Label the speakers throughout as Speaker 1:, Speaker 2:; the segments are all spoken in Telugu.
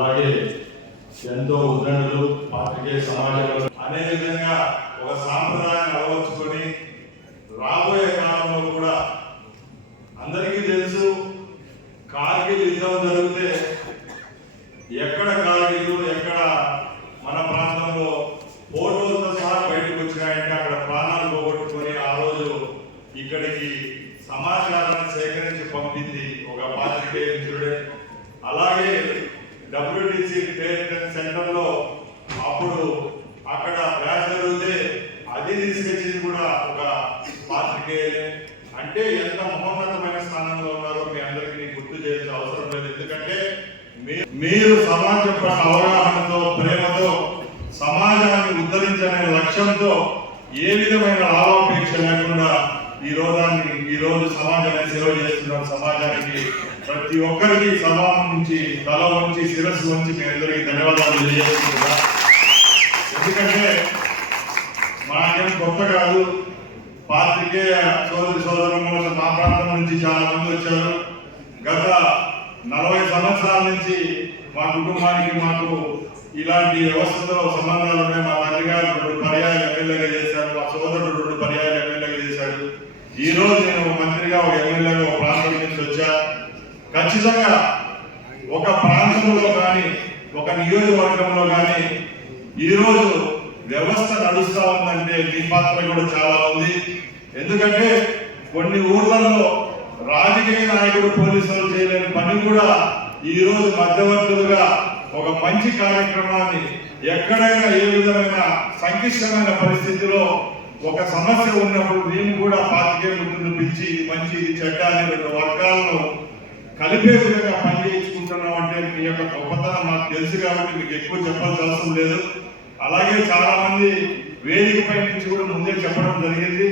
Speaker 1: అలాగే ఉంటే సమాజంలో అదే విధంగా ఒక సాంప్రదాయాన్ని అలవర్చుకొని రాబోయే కాలంలో కూడా అందరికీ తెలుసు కార్గిల్ యుద్ధం జరిగితే ఎక్కడ కార్గిల్ ఎక్కడ మన ప్రాంతంలో ఫోటోలతో సహా బయటకు వచ్చినాయంటే అక్కడ ప్రాణాలు పోగొట్టుకొని ఆ రోజు ఇక్కడికి సమాచారాన్ని సేకరించి పంపింది ఒక పాత్రికేయ మిత్రుడే. అలాగే డబ్ల్యూడిసి పేరెంట్ సెంటర్లో అప్పుడు అక్కడ బ్యాచ్ జరిగితే అది తీసుకొచ్చింది కూడా ఒక పాత్రికేయులే. అంటే ఎంత మహోన్నతమైన స్థానంలో ఉన్నారో మీ అందరికీ గుర్తు చేయాల్సిన అవసరం లేదు. ఎందుకంటే మీ- మీరు సమాజ అవగాహనతో ప్రేమతో సమాజాన్ని ఉద్ధరించనే లక్ష్యంతో ఏ విధమైన లాభాపేక్ష లేకుండా ఈ రోజాన్ని ఈ రోజు సమాజాన్ని సేవ చేస్తున్న సమాజానికి ప్రతి ఒక్కరికి సభ నుంచి తల వంచి శిరస్సు వంచి మీ అందరికీ ధన్యవాదాలు తెలియజేస్తున్నా ఎందుకంటే మాకేం కొత్త కాదు. పార్టీకే సోదరి సోదరులు మా ప్రాంతం నుంచి చాలా మంది వచ్చారు. గత నలభై సంవత్సరాల నుంచి మా కుటుంబానికి మాకు ఇలాంటి వ్యవస్థతో సంబంధాలు ఉన్నాయి. మా తండ్రి గారు రెండు పర్యాయాలు ఎమ్మెల్యేగా చేశారు. మా సోదరుడు రెండు పర్యాయాలు ఎమ్మెల్యేగా చేశాడు. ఈ రోజు నేను ఒక మంత్రిగా ఒక ఎమ్మెల్యేగా ఒక ప్రాంతం నుంచి వచ్చా. ఖచ్చితంగా ఒక ప్రాంతంలో కానీ ఒక నియోజకవర్గంలో కానీ ఈ రోజు వ్యవస్థ నడుస్తా ఉందంటే మీ పాత్ర కూడా చాలా ఉంది. ఎందుకంటే కొన్ని ఊర్లలో రాజకీయ నాయకుడు పోలీసులు చేయలేని పని కూడా ఈ రోజు మధ్యవర్తులుగా ఒక మంచి కార్యక్రమాన్ని ఎక్కడైనా ఏ విధమైన సంక్లిష్టమైన పరిస్థితిలో ఒక సమస్య ఉన్నప్పుడు నేను కూడా పాతికేయులు ముందు పిలిచి మంచి చెడ్డ అనే రెండు వర్గాలను కలిపే విధంగా పనిచేయించుకుంటున్నాం అంటే మీ యొక్క గొప్పతనం మాకు తెలుసు కాబట్టి మీకు ఎక్కువ చెప్పాల్సిన అవసరం లేదు. అలాగే చాలా మంది వేదికపై నుంచి కూడా ముందే చెప్పడం జరిగింది.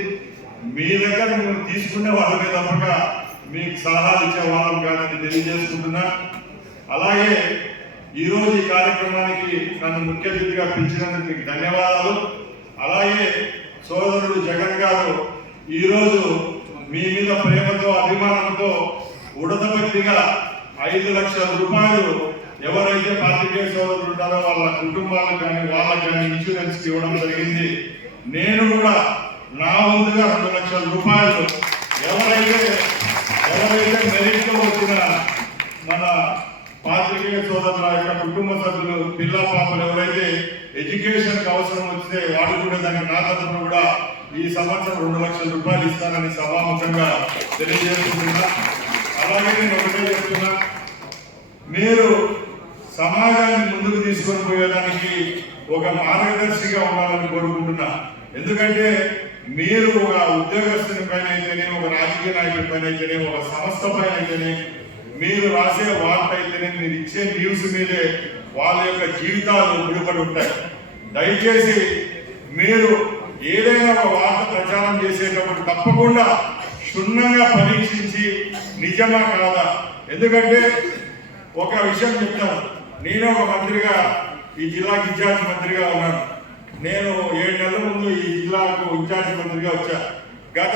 Speaker 1: మీ దగ్గర మేము తీసుకునే వాళ్ళమే తప్పక మీకు సలహాలు ఇచ్చే వాళ్ళం కాదని తెలియజేసుకుంటున్నా. అలాగే ఈరోజు ఈ కార్యక్రమానికి నన్ను ముఖ్య అతిథిగా పిలిచినందుకు మీకు ధన్యవాదాలు. అలాగే సోదరుడు జగన్ గారు ఈరోజు మీ మీద ప్రేమతో అభిమానంతో ఉడతబట్టిగా ఐదు లక్షల రూపాయలు ఎవరైతే పాత్రికేయ సోదరులు ఉంటారో వాళ్ళ కుటుంబాలకు కానీ వాళ్ళకి కానీ ఇన్సూరెన్స్ ఇవ్వడం జరిగింది. నేను కూడా నా ముందుగా రెండు లక్షల రూపాయలు ఎవరైతే ఎవరైతే మెరిట్లో వచ్చిన మన పాత్రికేయ సోదరుల యొక్క కుటుంబ సభ్యులు పిల్ల పాపలు ఎవరైతే ఎడ్యుకేషన్కి అవసరం వస్తే వాడు కూడా దానికి నా తరఫున కూడా ఈ సంవత్సరం రెండు లక్షల రూపాయలు ఇస్తానని సభాముఖంగా తెలియజేస్తున్నా అలాగే నేను ఒకటే చెప్తున్నా. మీరు సమాజాన్ని ముందుకు తీసుకొని పోయేదానికి ఒక మార్గదర్శిగా ఉండాలని కోరుకుంటున్నా. ఎందుకంటే మీరు ఒక ఉద్యోగస్తుని పైన అయితేనే ఒక రాజకీయ నాయకుడి పైన అయితేనే ఒక సంస్థ పైన అయితేనే మీరు రాసే వార్త అయితేనే మీరు ఇచ్చే న్యూస్ మీదే వాళ్ళ యొక్క జీవితాలు ముడిపడి ఉంటాయి. దయచేసి మీరు ఏదైనా ఒక వార్త ప్రచారం చేసేటప్పుడు తప్పకుండా క్షుణ్ణంగా పరీక్షించి నిజమా కాదా? ఎందుకంటే ఒక విషయం చెప్తాను నేను ఒక మంత్రిగా ఈ జిల్లాకి ఇన్ఛార్జ్ మంత్రిగా ఉన్నాను. నేను ఏడు నెలల ముందు ఈ జిల్లాకు ఇన్ఛార్జ్ మంత్రిగా వచ్చా. గత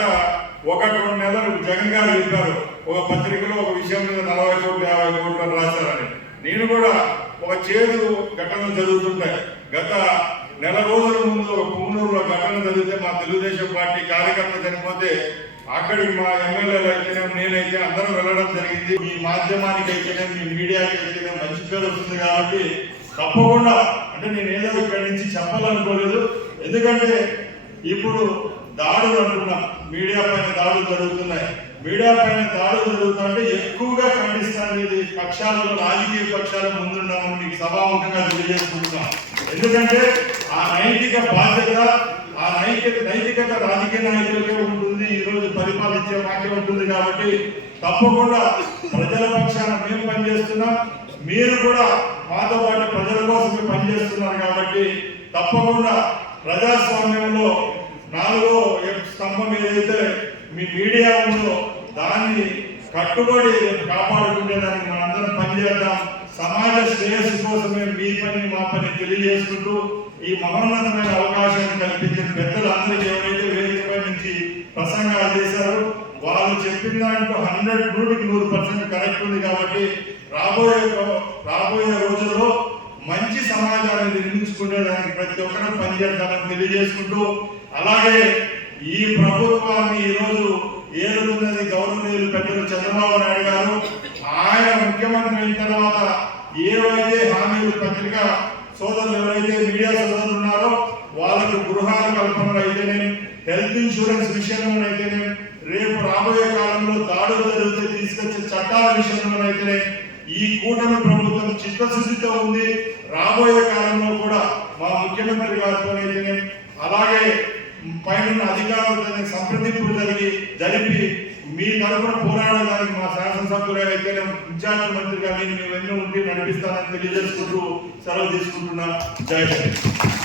Speaker 1: ఒకటి రెండు నెలలు జగన్ గారు చెప్పారు ఒక పత్రికలో ఒక విషయం మీద నలభై కోట్లు యాభై కోట్లు రాశారని. నేను కూడా ఒక చేదు ఘటనలు జరుగుతుంటాయి. గత నెల రోజుల ముందు ఒక పూనూరులో ఘటన జరిగితే మా తెలుగుదేశం పార్టీ కార్యకర్త చనిపోతే అక్కడికి మా ఎమ్మెల్యేలు అయితేనే నేనైతే అందరం వెళ్ళడం జరిగింది. మీ మాధ్యమానికి అయితేనే మీ మీడియాకి అయితేనే మంచి పేరు వస్తుంది కాబట్టి తప్పకుండా అంటే నేను ఏదో ఇక్కడి నుంచి చెప్పాలనుకోలేదు. ఎందుకంటే ఇప్పుడు దాడులు అంటున్నా మీడియా పైన దాడులు జరుగుతున్నాయి. మీడియా పైన దాడులు జరుగుతుంటే ఎక్కువగా ఖండిస్తాను ఇది పక్షాలలో రాజకీయ పక్షాలు ముందున్నామని మీకు సభాముఖంగా తెలియజేసుకుంటున్నాం ఎందుకంటే ఆ నైతిక బాధ్యత ఆ నైతిక నైతికత రాజకీయ నాయకులకే ఉంటుంది. ఈ రోజు పరిపాలించే మాకే ఉంటుంది కాబట్టి తప్పకుండా ప్రజల పక్షాన మేము పనిచేస్తున్నాం. మీరు కూడా మాతో పాటు ప్రజల కోసమే పనిచేస్తున్నారు కాబట్టి తప్పకుండా ప్రజాస్వామ్యంలో నాలుగో స్తంభం ఏదైతే మీ మీడియా ఉందో దాన్ని కట్టుబడి కాపాడుకునే దానికి మనందరం పనిచేద్దాం. సమాజ శ్రేయస్సు కోసమే మీ పని మా పని తెలియజేసుకుంటూ ఈ మహోన్నతమైన అవకాశాన్ని కల్పించిన పెద్దలందరికీ ఎవరైతే వేదికపై నుంచి ప్రసంగాలు చేశారో వాళ్ళు చెప్పిన దాంట్లో హండ్రెడ్ నూటికి నూరు పర్సెంట్ కరెక్ట్ ఉంది కాబట్టి రాబోయే రాబోయే రోజుల్లో మంచి సమాజాన్ని నిర్మించుకునేదానికి ప్రతి ఒక్కరూ పనిచేద్దామని తెలియజేసుకుంటూ అలాగే ఈ ప్రభుత్వాన్ని ఈరోజు ఏలుతున్నది గౌరవనీయులు పెద్దలు చంద్రబాబు నాయుడు గారు. ఆయన ముఖ్యమంత్రి అయిన తర్వాత ఏవైతే హామీలు పత్రిక సోదరులు ఎవరైతే మీడియా సోదరులు ఉన్నారో వాళ్ళకు గృహాల కల్పనలు అయితేనే హెల్త్ ఇన్సూరెన్స్ విషయంలోనైతేనే రేపు రాబోయే కాలంలో దాడులు జరిగితే తీసుకొచ్చే చట్టాల విషయంలోనైతేనే ఈ కూటమి ప్రభుత్వం చిత్తశుద్ధితో ఉంది. రాబోయే కాలంలో కూడా మా ముఖ్యమంత్రి గారితో అయితేనే అలాగే పైన అధికారులతో సంప్రదింపులు జరిగి జరిపి మీ తరఫున పోరాడడానికి శాసనసభ్యులు అయితే ఇన్ఛార్జ్ మంత్రిగా నేను మేము ఎన్నో ఉండి నడిపిస్తానని తెలియజేసుకుంటూ సెలవు తీసుకుంటున్నా. జై హింద్.